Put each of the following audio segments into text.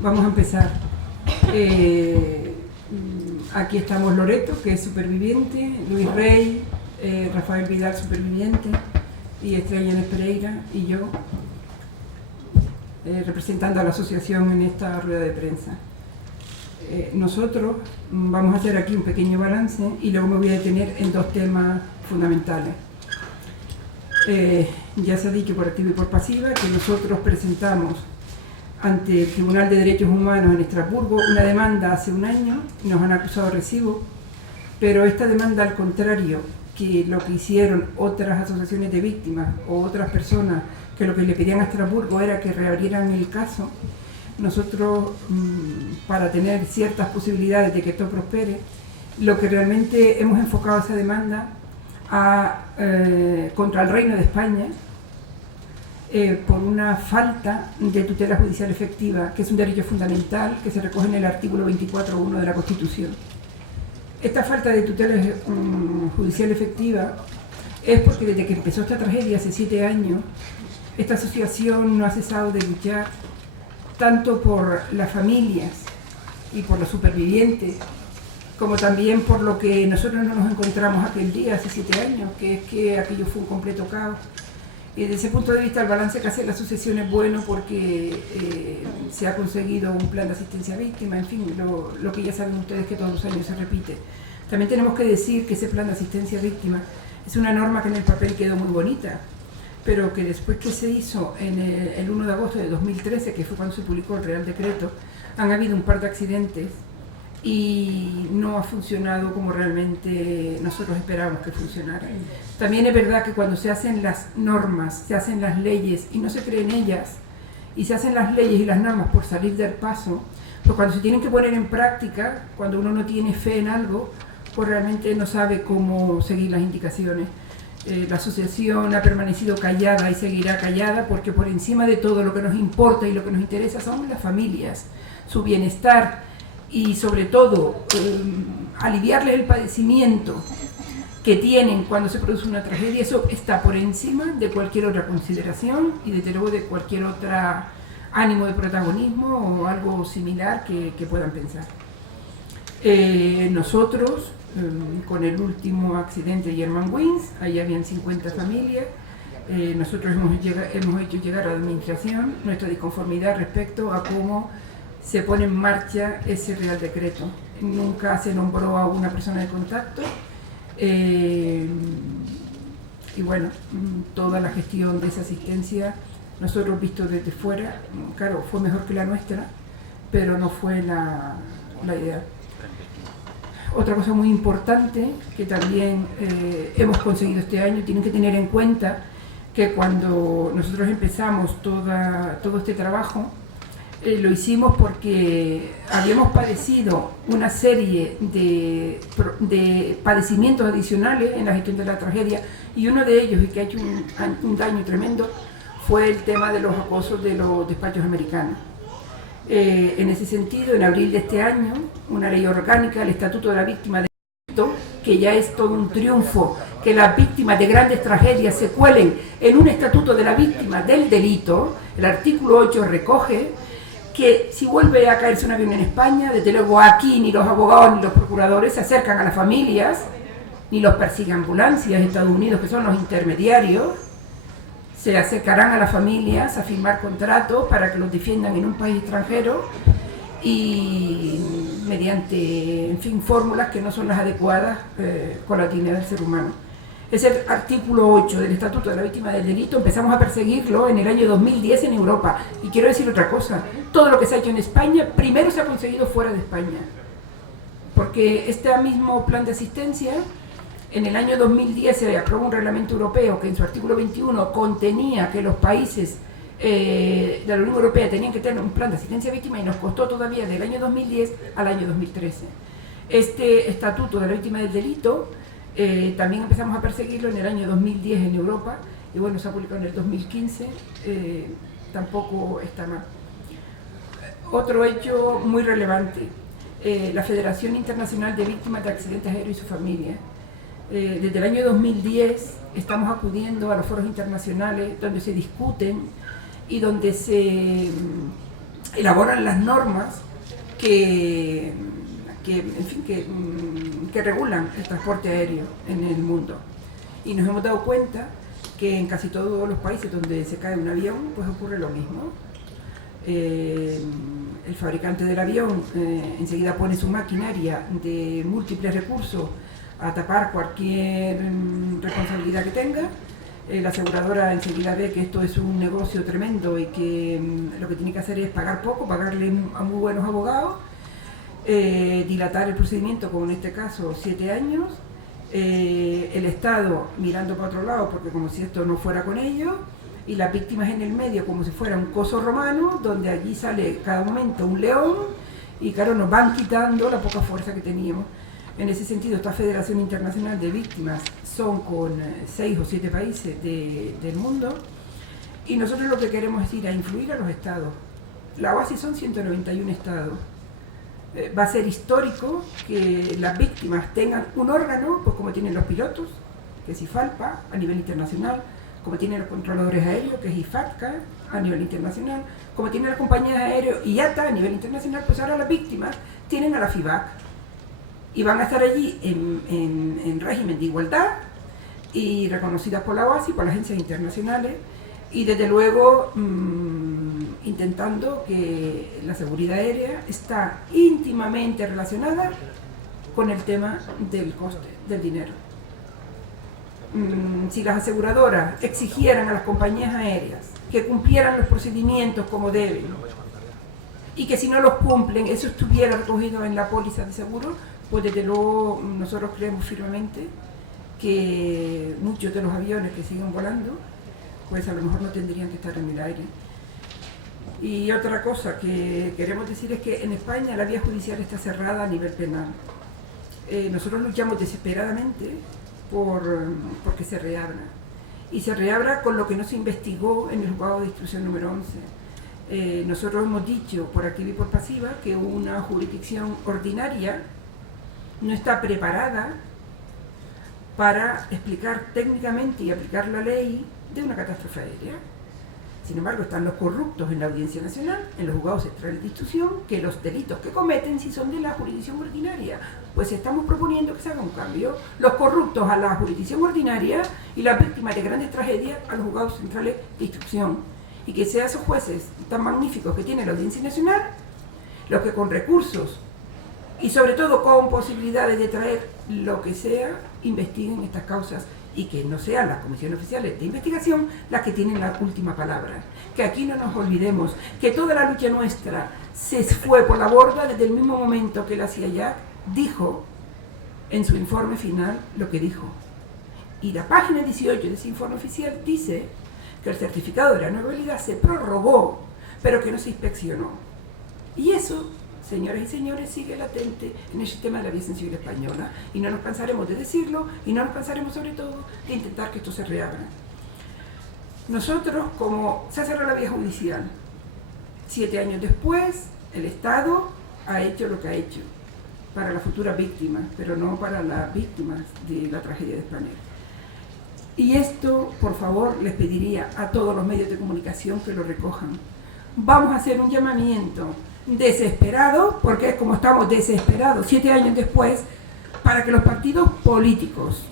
Vamos a empezar. Aquí estamos Loreto, que es superviviente, Luis Rey, Rafael Vidal, superviviente, y Estrella Inés Pereira, y yo, representando a la asociación en esta rueda de prensa. Nosotros vamos a hacer aquí un pequeño balance y luego me voy a detener en dos temas fundamentales. Ya se ha dicho por activa y por pasiva que nosotros presentamos ante el Tribunal de Derechos Humanos en Estrasburgo una demanda hace un año, nos han acusado de recibo, pero esta demanda, al contrario que lo que hicieron otras asociaciones de víctimas o otras personas que lo que le pedían a Estrasburgo era que reabrieran el caso, nosotros, para tener ciertas posibilidades de que esto prospere, lo que realmente hemos enfocado esa demanda contra el Reino de España, por una falta de tutela judicial efectiva, que es un derecho fundamental que se recoge en el artículo 24.1 de la Constitución. Esta falta de tutela judicial efectiva es porque desde que empezó esta tragedia hace 7 años, esta asociación no ha cesado de luchar tanto por las familias y por los supervivientes, como también por lo que nosotros no nos encontramos aquel día hace 7 años, que es que aquello fue un completo caos. Y desde ese punto de vista el balance que hace la asociación es bueno porque se ha conseguido un plan de asistencia a víctimas, en fin, lo que ya saben ustedes que todos los años se repite. También tenemos que decir que ese plan de asistencia a víctimas es una norma que en el papel quedó muy bonita, pero que después que se hizo en el 1 de agosto de 2013, que fue cuando se publicó el Real Decreto, han habido un par de accidentes y no ha funcionado como realmente nosotros esperábamos que funcionara. También es verdad que cuando se hacen las normas, se hacen las leyes y no se cree en ellas, y se hacen las leyes y las normas por salir del paso, pues cuando se tienen que poner en práctica, cuando uno no tiene fe en algo, pues realmente no sabe cómo seguir las indicaciones. La asociación ha permanecido callada y seguirá callada porque por encima de todo lo que nos importa y lo que nos interesa son las familias, su bienestar, y sobre todo aliviarles el padecimiento que tienen cuando se produce una tragedia. Eso está por encima de cualquier otra consideración y desde luego de cualquier otro ánimo de protagonismo o algo similar que puedan pensar. Nosotros, con el último accidente de Germanwings, ahí habían 50 familias, nosotros hemos hecho llegar a la administración nuestra disconformidad respecto a cómo se pone en marcha ese Real Decreto. Nunca se nombró a una persona de contacto y bueno, toda la gestión de esa asistencia, nosotros visto desde fuera, claro, fue mejor que la nuestra, pero no fue la idea. Otra cosa muy importante que también hemos conseguido este año, tienen que tener en cuenta que cuando nosotros empezamos todo este trabajo, lo hicimos porque habíamos padecido una serie de padecimientos adicionales en la gestión de la tragedia, y uno de ellos, y que ha hecho un daño tremendo, fue el tema de los acosos de los despachos americanos. En ese sentido, en abril de este año, una ley orgánica, el Estatuto de la Víctima del Delito, que ya es todo un triunfo, que las víctimas de grandes tragedias se cuelen en un Estatuto de la Víctima del Delito. El artículo 8 recoge que si vuelve a caerse un avión en España, desde luego aquí ni los abogados ni los procuradores se acercan a las familias, ni los persigue ambulancias. Estados Unidos, que son los intermediarios, se acercarán a las familias a firmar contratos para que los defiendan en un país extranjero y mediante, en fin, fórmulas que no son las adecuadas con la dignidad del ser humano. Ese artículo 8 del Estatuto de la Víctima del Delito empezamos a perseguirlo en el año 2010 en Europa. Y quiero decir otra cosa, todo lo que se ha hecho en España, primero se ha conseguido fuera de España. Porque este mismo plan de asistencia, en el año 2010 se aprobó un reglamento europeo que en su artículo 21 contenía que los países de la Unión Europea tenían que tener un plan de asistencia a víctimas, y nos costó todavía del año 2010 al año 2013. Este Estatuto de la Víctima del Delito también empezamos a perseguirlo en el año 2010 en Europa, y bueno, se ha publicado en el 2015, tampoco está mal. Otro hecho muy relevante, la Federación Internacional de Víctimas de Accidentes Aéreos y su familia. Desde el año 2010 estamos acudiendo a los foros internacionales donde se discuten y donde se elaboran las normas que regulan el transporte aéreo en el mundo. Y nos hemos dado cuenta que en casi todos los países donde se cae un avión, pues ocurre lo mismo. El fabricante del avión enseguida pone su maquinaria de múltiples recursos a tapar cualquier responsabilidad que tenga. La aseguradora enseguida ve que esto es un negocio tremendo y que lo que tiene que hacer es pagar poco, pagarle a muy buenos abogados, dilatar el procedimiento, como en este caso 7 años, el Estado mirando para otro lado porque como si esto no fuera con ellos, y las víctimas en el medio como si fuera un coso romano donde allí sale cada momento un león y claro, nos van quitando la poca fuerza que teníamos. En ese sentido, esta Federación Internacional de Víctimas son con 6 o 7 países del mundo y nosotros lo que queremos es ir a influir a los estados. La OASI son 191 estados. Va a ser histórico que las víctimas tengan un órgano, pues como tienen los pilotos, que es IFALPA a nivel internacional, como tienen los controladores aéreos, que es IFATCA a nivel internacional, como tienen las compañías aéreas IATA a nivel internacional, pues ahora las víctimas tienen a la FIVAC y van a estar allí en régimen de igualdad y reconocidas por la OASI, por las agencias internacionales y desde luego intentando que la seguridad aérea está íntimamente relacionada con el tema del coste, del dinero. Si las aseguradoras exigieran a las compañías aéreas que cumplieran los procedimientos como deben y que si no los cumplen eso estuviera recogido en la póliza de seguro, pues desde luego nosotros creemos firmemente que muchos de los aviones que siguen volando pues a lo mejor no tendrían que estar en el aire. Y otra cosa que queremos decir es que en España la vía judicial está cerrada a nivel penal. Nosotros luchamos desesperadamente porque se reabra. Y se reabra con lo que no se investigó en el juzgado de instrucción número 11. Nosotros hemos dicho por activa y por pasiva que una jurisdicción ordinaria no está preparada para explicar técnicamente y aplicar la ley de una catástrofe aérea. Sin embargo, están los corruptos en la Audiencia Nacional, en los juzgados centrales de instrucción, que los delitos que cometen sí son de la jurisdicción ordinaria. Pues estamos proponiendo que se haga un cambio. Los corruptos a la jurisdicción ordinaria y las víctimas de grandes tragedias a los juzgados centrales de instrucción. Y que sean esos jueces tan magníficos que tiene la Audiencia Nacional, los que con recursos y sobre todo con posibilidades de traer lo que sea, investiguen estas causas y que no sean las comisiones oficiales de investigación las que tienen la última palabra. Que aquí no nos olvidemos que toda la lucha nuestra se fue por la borda desde el mismo momento que la CIA dijo en su informe final lo que dijo. Y la página 18 de ese informe oficial dice que el certificado de la nuevalidad se prorrogó, pero que no se inspeccionó. Y eso, señoras y señores, sigue latente en el sistema de la aviación civil española y no nos cansaremos de decirlo y no nos cansaremos sobre todo de intentar que esto se reabra. Nosotros, como se ha cerrado la vía judicial, 7 años después, el Estado ha hecho lo que ha hecho para las futuras víctimas, pero no para las víctimas de la tragedia de Spanair. Y esto, por favor, les pediría a todos los medios de comunicación que lo recojan. Vamos a hacer un llamamiento desesperado, porque es como estamos desesperados 7 años después, para que los partidos políticos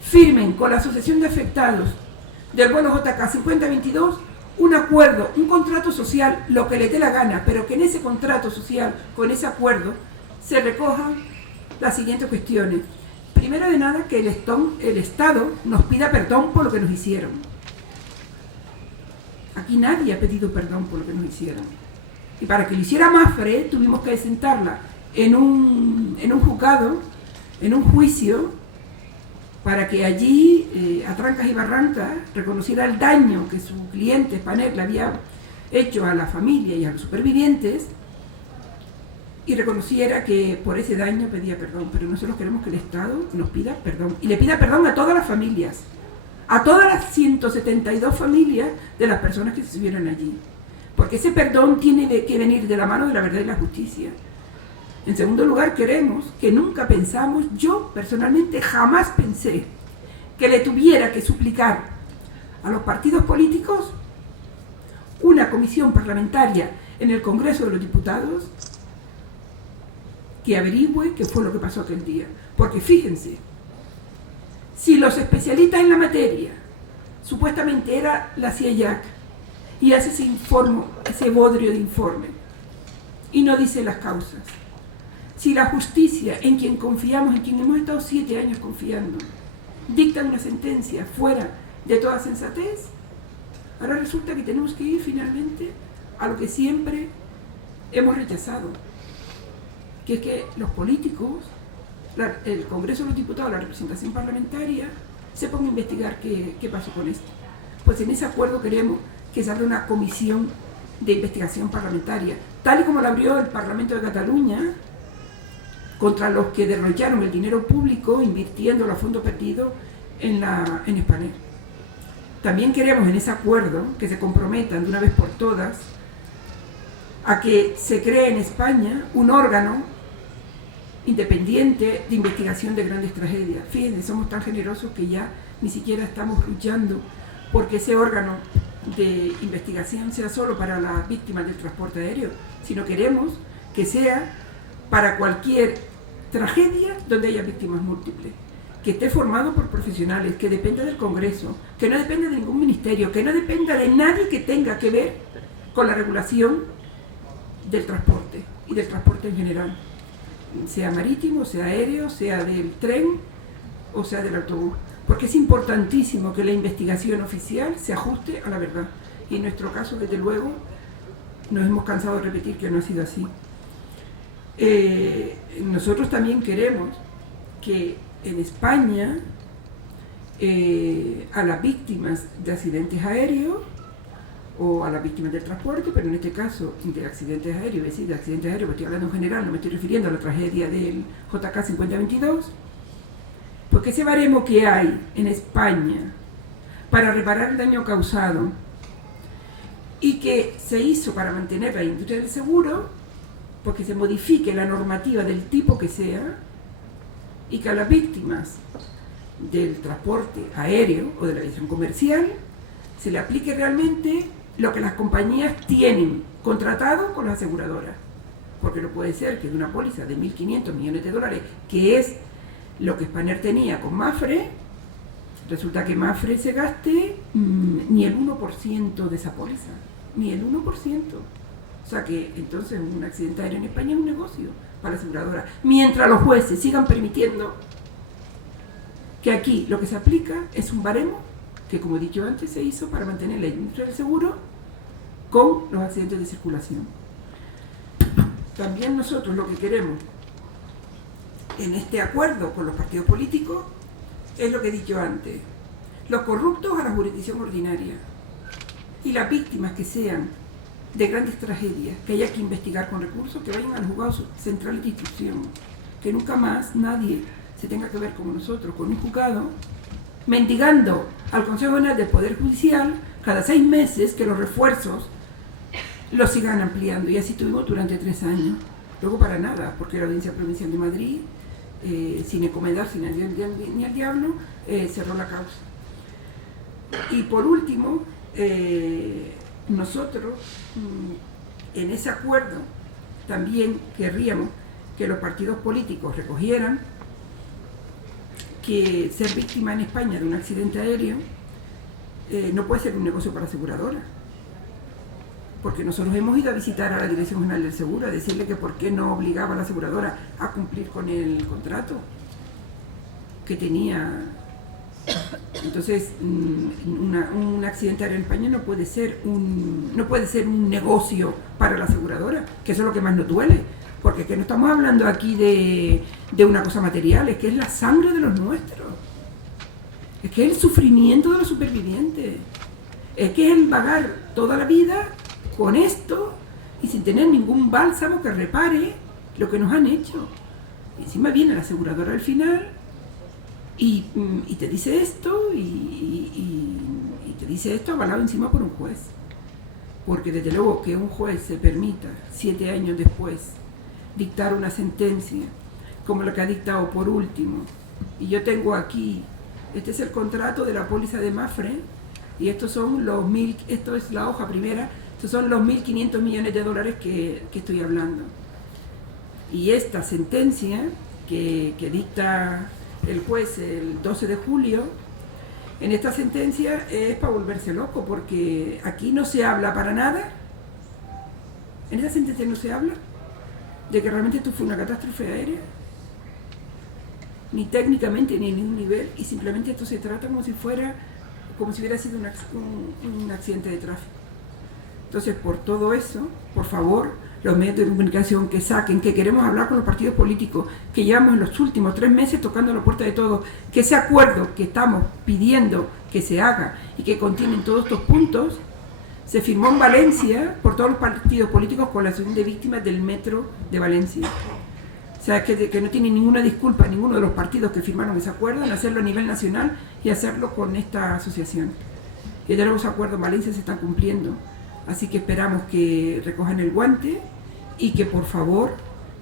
firmen con la Asociación de Afectados del vuelo JK 5022 un acuerdo, un contrato social, lo que le dé la gana, pero que en ese contrato social, con ese acuerdo, se recojan las siguientes cuestiones. Primero de nada, que el Estado nos pida perdón por lo que nos hicieron. Aquí nadie ha pedido perdón por lo que nos hicieron. Y para que lo hiciera Mapfre, tuvimos que sentarla en un juzgado, en un juicio, para que allí, a trancas y barrancas, reconociera el daño que su cliente, Spanair, le había hecho a la familia y a los supervivientes, y reconociera que por ese daño pedía perdón. Pero nosotros queremos que el Estado nos pida perdón, y le pida perdón a todas las familias, a todas las 172 familias de las personas que estuvieron allí. Porque ese perdón tiene que venir de la mano de la verdad y la justicia. En segundo lugar, queremos que nunca pensamos, yo personalmente jamás pensé que le tuviera que suplicar a los partidos políticos una comisión parlamentaria en el Congreso de los Diputados que averigüe qué fue lo que pasó aquel día. Porque fíjense, si los especialistas en la materia, supuestamente era la CIEJAC, y hace ese informe, ese bodrio de informe, y no dice las causas, si la justicia, en quien confiamos, en quien hemos estado 7 años confiando, dicta una sentencia fuera de toda sensatez, ahora resulta que tenemos que ir finalmente a lo que siempre hemos rechazado, que es que los políticos, el Congreso de los Diputados, la representación parlamentaria, se ponga a investigar qué pasó con esto. Pues en ese acuerdo queremos que se abra una comisión de investigación parlamentaria, tal y como la abrió el Parlamento de Cataluña, contra los que derrocharon el dinero público invirtiéndolo a fondo perdido en Spanair. También queremos en ese acuerdo que se comprometan de una vez por todas a que se cree en España un órgano independiente de investigación de grandes tragedias. Fíjense, somos tan generosos que ya ni siquiera estamos luchando porque ese órgano de investigación sea solo para las víctimas del transporte aéreo, sino queremos que sea para cualquier tragedia donde haya víctimas múltiples, que esté formado por profesionales, que dependa del Congreso, que no dependa de ningún ministerio, que no dependa de nadie que tenga que ver con la regulación del transporte y del transporte en general, sea marítimo, sea aéreo, sea del tren o sea del autobús, porque es importantísimo que la investigación oficial se ajuste a la verdad, y en nuestro caso, desde luego, nos hemos cansado de repetir que no ha sido así. Nosotros también queremos que en España a las víctimas de accidentes aéreos o a las víctimas del transporte, pero en este caso de accidentes aéreos, es decir, de accidentes aéreos, estoy hablando en general, no me estoy refiriendo a la tragedia del JK 5022, porque ese baremo que hay en España para reparar el daño causado y que se hizo para mantener la industria del seguro, porque se modifique la normativa del tipo que sea, y que a las víctimas del transporte aéreo o de la aviación comercial se le aplique realmente lo que las compañías tienen contratado con las aseguradoras. Porque no puede ser que de una póliza de 1.500 millones de dólares, que es lo que Spanair tenía con Mapfre, resulta que Mapfre se gaste ni el 1% de esa póliza, ni el 1%. O sea que entonces un accidente aéreo en España es un negocio para la aseguradora. Mientras los jueces sigan permitiendo que aquí lo que se aplica es un baremo que, como he dicho antes, se hizo para mantener la industria del seguro con los accidentes de circulación. También nosotros lo que queremos en este acuerdo con los partidos políticos es lo que he dicho antes: los corruptos a la jurisdicción ordinaria y las víctimas que sean de grandes tragedias, que haya que investigar con recursos, que vayan al juzgado central de instrucción, que nunca más nadie se tenga que ver como nosotros con un juzgado mendigando al Consejo General del Poder Judicial cada 6 meses que los refuerzos los sigan ampliando, y así tuvimos durante 3 años. Luego para nada, porque la Audiencia Provincial de Madrid, sin encomendar ni al diablo, cerró la causa. Y por último, nosotros en ese acuerdo también querríamos que los partidos políticos recogieran que ser víctima en España de un accidente aéreo no puede ser un negocio para la aseguradora, porque nosotros hemos ido a visitar a la Dirección General del Seguro a decirle que por qué no obligaba a la aseguradora a cumplir con el contrato que tenía. Entonces un accidente aéreo en España no puede ser un negocio para la aseguradora, que eso es lo que más nos duele, porque es que no estamos hablando aquí de una cosa material, es que es la sangre de los nuestros, es que es el sufrimiento de los supervivientes, es que es el vagar toda la vida con esto y sin tener ningún bálsamo que repare lo que nos han hecho. Y encima viene la aseguradora al final y te dice esto y te dice esto avalado encima por un juez, porque desde luego que un juez se permita 7 años después dictar una sentencia como la que ha dictado por último, y yo tengo aquí, este es el contrato de la póliza de Mapfre, y estos son esto es la hoja primera, estos Estos son los 1.500 millones de dólares que estoy hablando. Y esta sentencia que dicta el juez el 12 de julio, en esta sentencia es para volverse loco, porque aquí no se habla para nada, en esta sentencia no se habla de que realmente esto fue una catástrofe aérea, ni técnicamente ni en ningún nivel, y simplemente esto se trata como si hubiera sido un accidente de tráfico. Entonces, por todo eso, por favor, los medios de comunicación que saquen, que queremos hablar con los partidos políticos, que llevamos en los últimos 3 meses tocando la puerta de todos, que ese acuerdo que estamos pidiendo que se haga y que contienen todos estos puntos, se firmó en Valencia por todos los partidos políticos con la asociación de víctimas del metro de Valencia. O sea, que no tiene ninguna disculpa ninguno de los partidos que firmaron ese acuerdo en hacerlo a nivel nacional y hacerlo con esta asociación. Y de nuevo ese acuerdo en Valencia se está cumpliendo. Así que esperamos que recojan el guante y que por favor,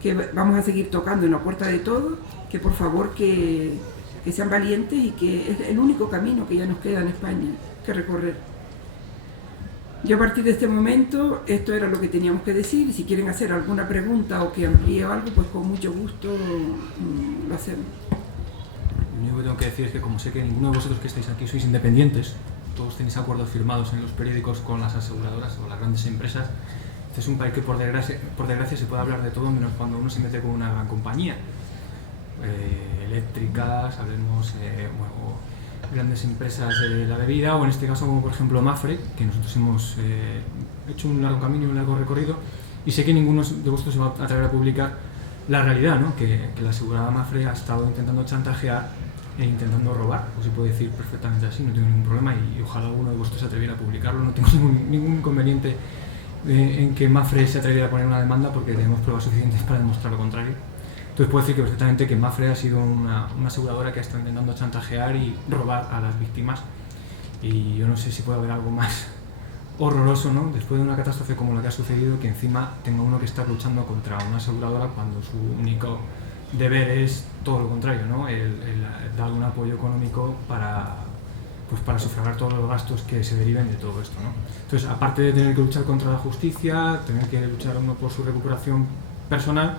que vamos a seguir tocando en la puerta de todos, que por favor que sean valientes y que es el único camino que ya nos queda en España que recorrer. Yo a partir de este momento, esto era lo que teníamos que decir, y si quieren hacer alguna pregunta o que amplíe algo, pues con mucho gusto lo hacemos. Lo único que tengo que decir es que como sé que ninguno de vosotros que estáis aquí sois independientes, todos tenéis acuerdos firmados en los periódicos con las aseguradoras o las grandes empresas. Este es un país que por desgracia se puede hablar de todo menos cuando uno se mete con una gran compañía. Eléctricas, hablemos, grandes empresas de la bebida, o en este caso como por ejemplo Mapfre, que nosotros hemos hecho un largo camino y un largo recorrido, y sé que ninguno de vosotros se va a atrever a publicar la realidad, ¿no? que la aseguradora Mapfre ha estado intentando chantajear e intentando robar, o se puede decir perfectamente así, no tengo ningún problema, y ojalá uno de vosotros se atreviera a publicarlo. No tengo ningún inconveniente en que Mapfre se atreviera a poner una demanda, porque tenemos pruebas suficientes para demostrar lo contrario. Entonces puedo decir que perfectamente que Mapfre ha sido una aseguradora que ha estado intentando chantajear y robar a las víctimas, y yo no sé si puede haber algo más horroroso, ¿no? Después de una catástrofe como la que ha sucedido, que encima tenga uno que estar luchando contra una aseguradora cuando su único deber es todo lo contrario, ¿no? El dar un apoyo económico para sufragar todos los gastos que se deriven de todo esto, ¿no? Entonces, aparte de tener que luchar contra la justicia, tener que luchar uno por su recuperación personal,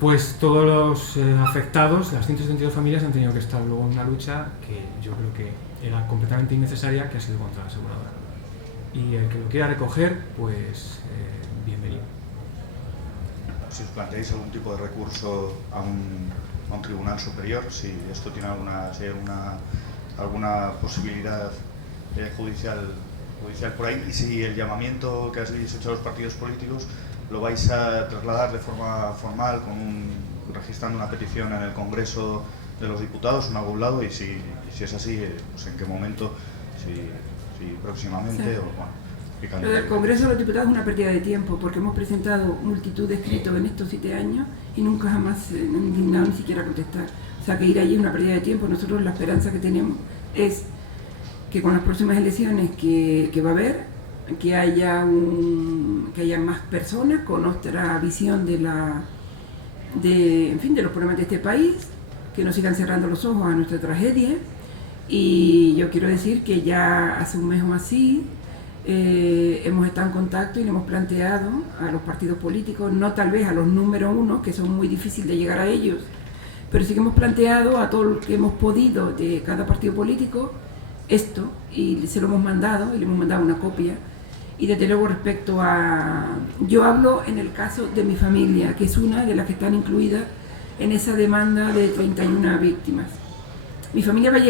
pues todos los afectados, las 172 familias, han tenido que estar luego en una lucha que yo creo que era completamente innecesaria, que ha sido contra la aseguradora. Y el que lo quiera recoger, pues bienvenido. Si os planteáis algún tipo de recurso a un tribunal superior, si esto tiene alguna posibilidad judicial por ahí, y si el llamamiento que habéis hecho a los partidos políticos lo vais a trasladar de forma formal, registrando una petición en el Congreso de los Diputados, en algún lado, y si es así, pues en qué momento, si próximamente, sí. O bueno. Lo del Congreso de los Diputados es una pérdida de tiempo, porque hemos presentado multitud de escritos en estos 7 años y nunca jamás se han indignado ni siquiera a contestar. O sea, que ir allí es una pérdida de tiempo. Nosotros la esperanza que tenemos es que con las próximas elecciones que va a haber, que haya más personas con nuestra visión de los problemas de este país, que no sigan cerrando los ojos a nuestra tragedia. Y yo quiero decir que ya hace un mes o así hemos estado en contacto y le hemos planteado a los partidos políticos, no tal vez a los número 1, que son muy difíciles de llegar a ellos, pero sí que hemos planteado a todos los que hemos podido de cada partido político esto, y se lo hemos mandado, y le hemos mandado una copia. Y desde luego respecto a... Yo hablo en el caso de mi familia, que es una de las que están incluidas en esa demanda de 31 víctimas. Mi familia va a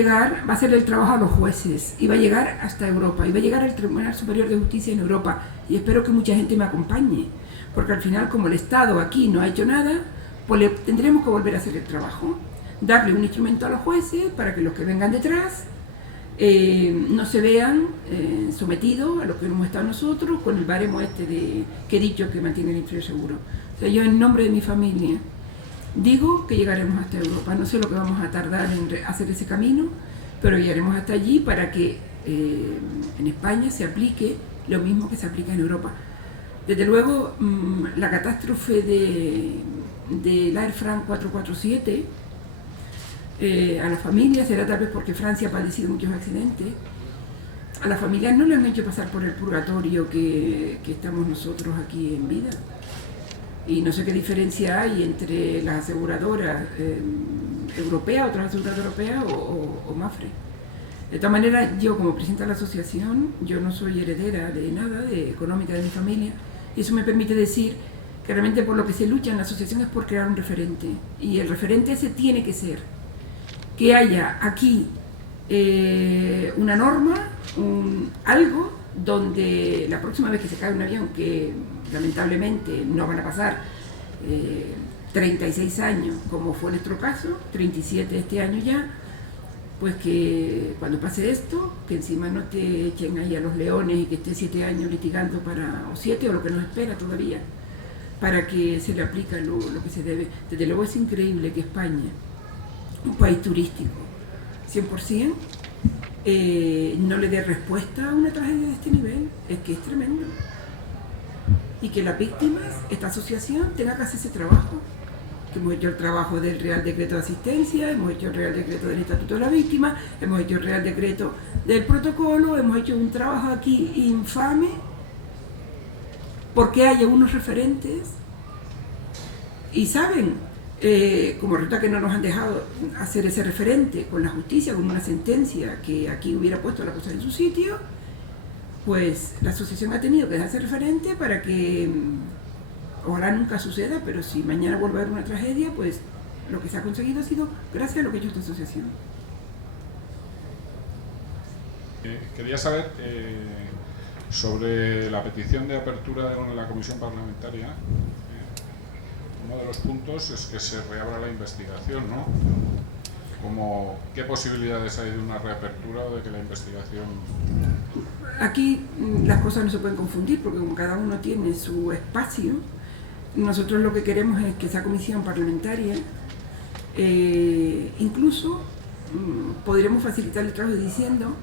hacer el trabajo a los jueces, y va a llegar hasta Europa, y va a llegar al Tribunal Superior de Justicia en Europa, y espero que mucha gente me acompañe, porque al final, como el Estado aquí no ha hecho nada, pues tendremos que volver a hacer el trabajo, darle un instrumento a los jueces para que los que vengan detrás no se vean sometidos a lo que hemos estado nosotros, con el baremo que he dicho que mantiene el inferior seguro. O sea, yo en nombre de mi familia digo que llegaremos hasta Europa. No sé lo que vamos a tardar en hacer ese camino, pero llegaremos hasta allí para que en España se aplique lo mismo que se aplica en Europa. Desde luego, la catástrofe del Air France 447 a la familia será tal vez porque Francia ha padecido muchos accidentes, a las familias no le han hecho pasar por el purgatorio que estamos nosotros aquí en vida. Y no sé qué diferencia hay entre las aseguradoras europeas, otras aseguradoras europeas o Mapfre. De todas maneras, yo como presidenta de la asociación, yo no soy heredera de nada económica de mi familia, y eso me permite decir que realmente por lo que se lucha en la asociación es por crear un referente, y el referente ese tiene que ser que haya aquí una norma, algo donde la próxima vez que se cae un avión, que lamentablemente no van a pasar 36 años como fue nuestro caso, 37 este año ya, pues que cuando pase esto, que encima no te echen ahí a los leones y que esté 7 años litigando o 7 o lo que nos espera todavía, para que se le aplique lo que se debe. Desde luego es increíble que España, un país turístico 100%, no le dé respuesta a una tragedia de este nivel. Es que es tremendo. Y que las víctimas, esta asociación, tenga que hacer ese trabajo. Que hemos hecho el trabajo del Real Decreto de Asistencia, hemos hecho el Real Decreto del Estatuto de la Víctima, hemos hecho el Real Decreto del Protocolo, hemos hecho un trabajo aquí infame, porque haya unos referentes y saben, como resulta que no nos han dejado hacer ese referente con la justicia, con una sentencia que aquí hubiera puesto la cosa en su sitio, pues la asociación ha tenido que dejarse referente para que ojalá nunca suceda, pero si mañana vuelve a haber una tragedia, pues lo que se ha conseguido ha sido gracias a lo que ha hecho esta asociación. Quería saber sobre la petición de apertura de la comisión parlamentaria. Uno de los puntos es que se reabra la investigación, ¿no? ¿Qué posibilidades hay de una reapertura o de que la investigación...? Aquí las cosas no se pueden confundir porque como cada uno tiene su espacio, nosotros lo que queremos es que esa comisión parlamentaria, incluso podríamos facilitar el trabajo diciendo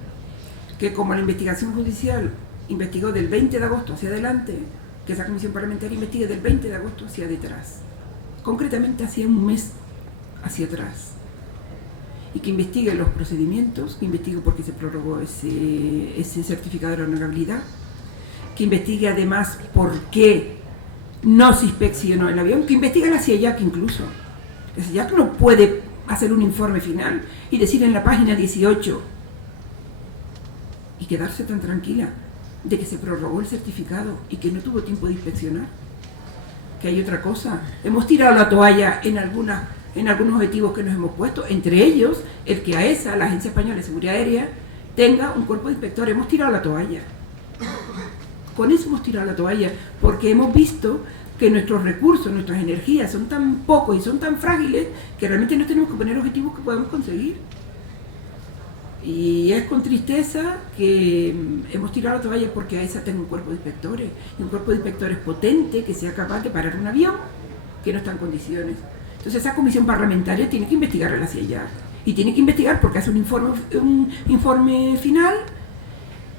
que como la investigación judicial investigó del 20 de agosto hacia adelante, que esa comisión parlamentaria investigue del 20 de agosto hacia detrás, concretamente hacia un mes hacia atrás, y que investigue los procedimientos, que investigue por qué se prorrogó ese certificado de honorabilidad, que investigue además por qué no se inspeccionó el avión, que investigue la CIEJAC incluso. La CIEJAC no puede hacer un informe final y decir en la página 18 y quedarse tan tranquila de que se prorrogó el certificado y que no tuvo tiempo de inspeccionar. Que hay otra cosa. Hemos tirado la toalla en algunos objetivos que nos hemos puesto, entre ellos el que AESA, la Agencia Española de Seguridad Aérea, tenga un cuerpo de inspectores. Hemos tirado la toalla. Con eso hemos tirado la toalla, porque hemos visto que nuestros recursos, nuestras energías son tan pocos y son tan frágiles que realmente no tenemos que poner objetivos que podemos conseguir. Y es con tristeza que hemos tirado la toalla porque AESA tenga un cuerpo de inspectores, y un cuerpo de inspectores potente que sea capaz de parar un avión que no está en condiciones. Entonces esa comisión parlamentaria tiene que investigar a la CIEJAC y tiene que investigar porque hace un informe final.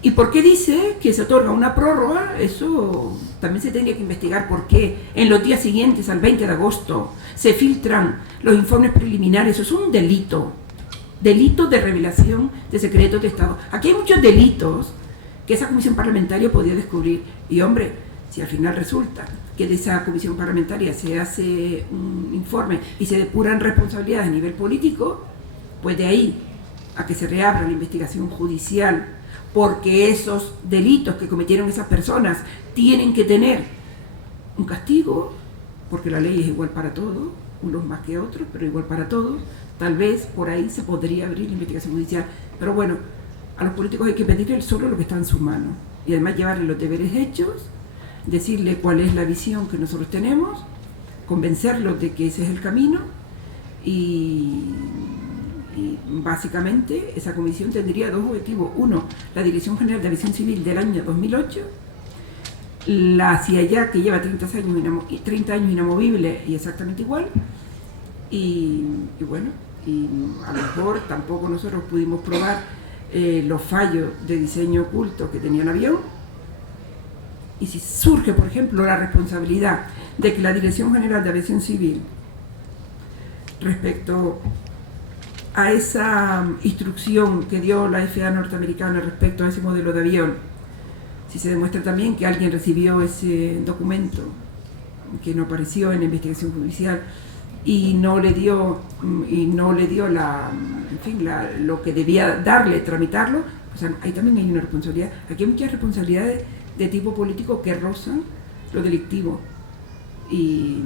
¿Y por qué dice que se otorga una prórroga? Eso también se tendría que investigar por qué en los días siguientes al 20 de agosto se filtran los informes preliminares. Eso es un delito de revelación de secretos de Estado. Aquí hay muchos delitos que esa comisión parlamentaria podía descubrir. Y hombre, si al final resulta que de esa comisión parlamentaria se hace un informe y se depuran responsabilidades a nivel político, pues de ahí a que se reabra la investigación judicial, porque esos delitos que cometieron esas personas tienen que tener un castigo, porque la ley es igual para todos, unos más que otros, pero igual para todos. Tal vez por ahí se podría abrir la investigación judicial, pero bueno, a los políticos hay que pedirles solo lo que está en su mano, y además llevarles los deberes hechos, decirle cuál es la visión que nosotros tenemos, convencerlos de que ese es el camino, y básicamente esa comisión tendría dos objetivos. Uno, la Dirección General de Aviación Civil del año 2008, la CIEJAC que lleva 30 años inamovible y exactamente igual, y bueno, y a lo mejor tampoco nosotros pudimos probar los fallos de diseño oculto que tenía el avión. Y si surge, por ejemplo, la responsabilidad de que la Dirección General de Aviación Civil, respecto a esa instrucción que dio la FAA norteamericana respecto a ese modelo de avión, si se demuestra también que alguien recibió ese documento que no apareció en la investigación judicial y no le dio lo que debía darle, tramitarlo, o sea, ahí también hay una responsabilidad. Aquí hay muchas responsabilidades de tipo político que rozan lo delictivo. Y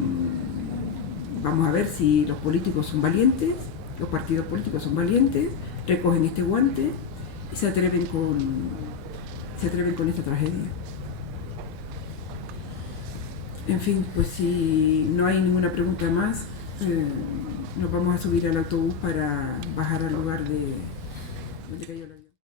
vamos a ver si los políticos son valientes, los partidos políticos son valientes, recogen este guante y se atreven con esta tragedia. En fin, pues si no hay ninguna pregunta más, nos vamos a subir al autobús para bajar al lugar de donde cayó la...